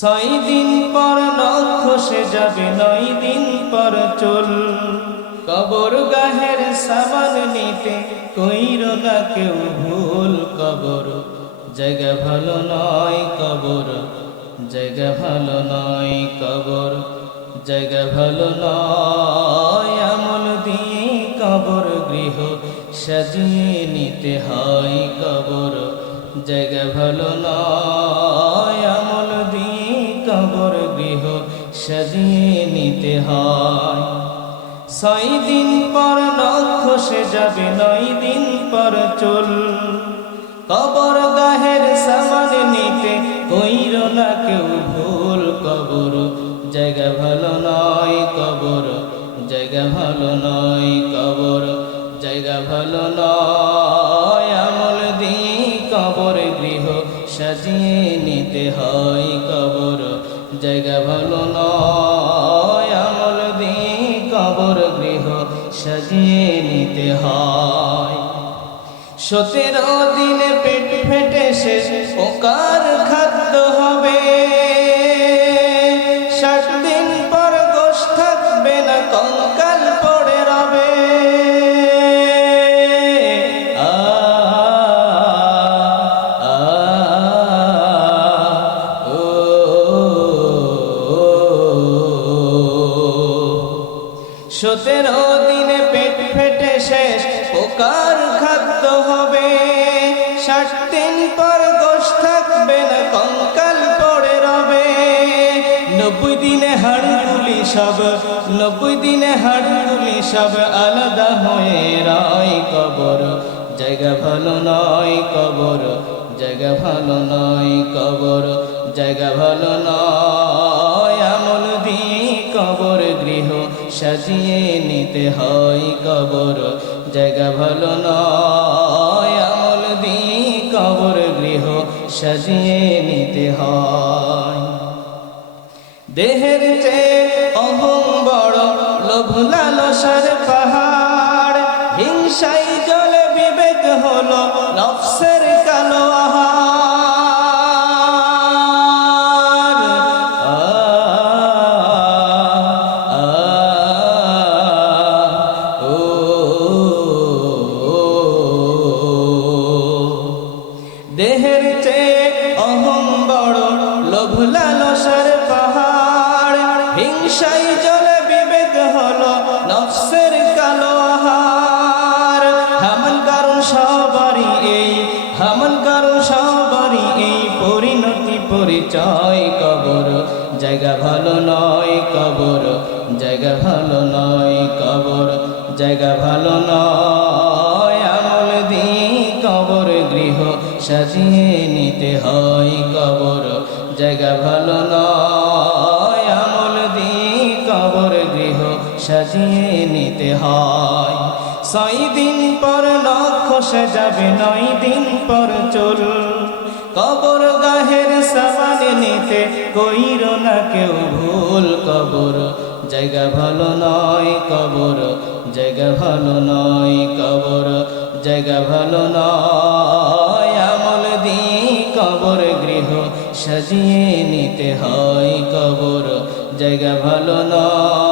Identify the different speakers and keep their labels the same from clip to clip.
Speaker 1: ছয় দিন পর নখসে যাবে, নয় দিন পর চল। কবর গাহের সামান নিতে কইর না কেউ ভুল কবর। জায়গা ভালো নয় কবর, জায়গা ভালো নয় কবর। জায়গা ভালো নয় আমল দিয়ে কবর গৃহ সাজিয়ে নিতে হয় কবর। জায়গা ভালো নয় আমল সাজিয়ে নিতে হয়। ছয় দিন পর নখসে যাবে, নয় দিন পর চল। কবর গাহের সামান নিতে কইর না কেউ ভুল কবর। জায়গা ভালো নয় কবর, জায়গা ভালো নয় কবর। জায়গা ভালো নয় আমল দিয়ে কবর গৃহ সাজিয়ে নিতে হয় কবর। জায়গা ভালো নয় আমল দিয়ে কবর গৃহ সাজিয়ে নিতে হয়। সতেরো দিনে পেট ফেটে শেষ ওকার খাদ্য হবে সতেরো দিনে পেট ফেটে শেষ, পোকার খাদ্য হবে। ষাট দিন পর গোশ থাকবে না, কঙ্কাল পড়ে রবে। নব্বই দিনে হাড়গুলি সব, নব্বই দিনে হাড়গুলি সব আলাদা হয়ে রয় কবর। জায়গা ভালো নয় কবর, জায়গা ভালো নয় কবর, জায়গা ভালো নয় নিতে হয় কবর। জায়গা ভালো নয়, আমল দিয়ে কবর গৃহ সাজিয়ে নিতে হয়। দেহের চেয়ে অহং বড়, লোভ লালসার পাহাড়। হিংসাই জলে বিবেক হলো নফসের হিংসাই জলে বিবেক হলো নফসের কালো আহার। হামন কারণ সবারই এই, হামন কারণ সবারই এই পরিণতি পরিচয় কবর। জায়গা ভালো নয় কবর, জায়গা ভালো নয় কবর, জায়গা ভালো নয় আমল দিয়ে কবর গৃহ সাজিয়ে নিতে হয় কবর। জায়গা ভালো নয় নিতে হয়। ছয় দিন পর নখসে যাবে, নয় দিন পর চল। কবর গাহের সামান নিতে কইর না কেউ ভুল কবর। জায়গা ভালো নয় কবর, জায়গা ভালো নয় কবর, জায়গা ভালো নয় আমল দিয়ে কবর গৃহ সাজিয়ে নিতে হয় কবর। জায়গা ভালো নয়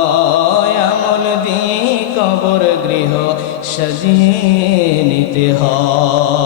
Speaker 1: কবর গৃহ সাজিয়ে নিতে হয়।